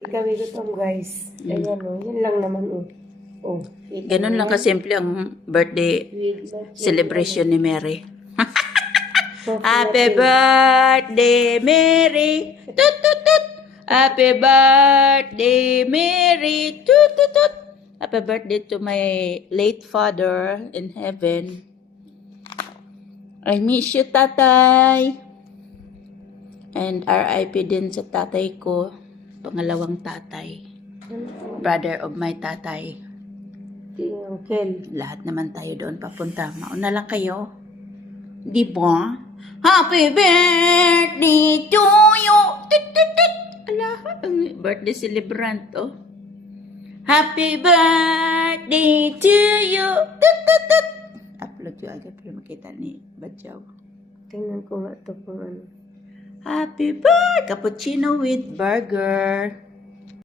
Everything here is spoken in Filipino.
Kami gutom guys. Ayan o, yan lang naman o. Oh, Ganun lang kasimple ang birthday celebration ni Mary. Happy birthday, Mary! Tut, tut, tut! Happy birthday, Mary! Tut, tut, tut! Happy birthday to my late father in heaven. I miss you, tatay. And RIP din sa tatay ko. Pangalawang tatay. Brother of my tatay. Uncle. Lahat naman tayo doon papunta. Mauna lang kayo. Di ba? Happy birthday to you! Tut, tut, tut. Ala, ang birthday celebrant, oh. Happy birthday to you! Tut, tut, tut. Upload yung agad para makita ni Badjaw. Tingnan ko nga ito kung ano. Happy birthday! Cappuccino with burger.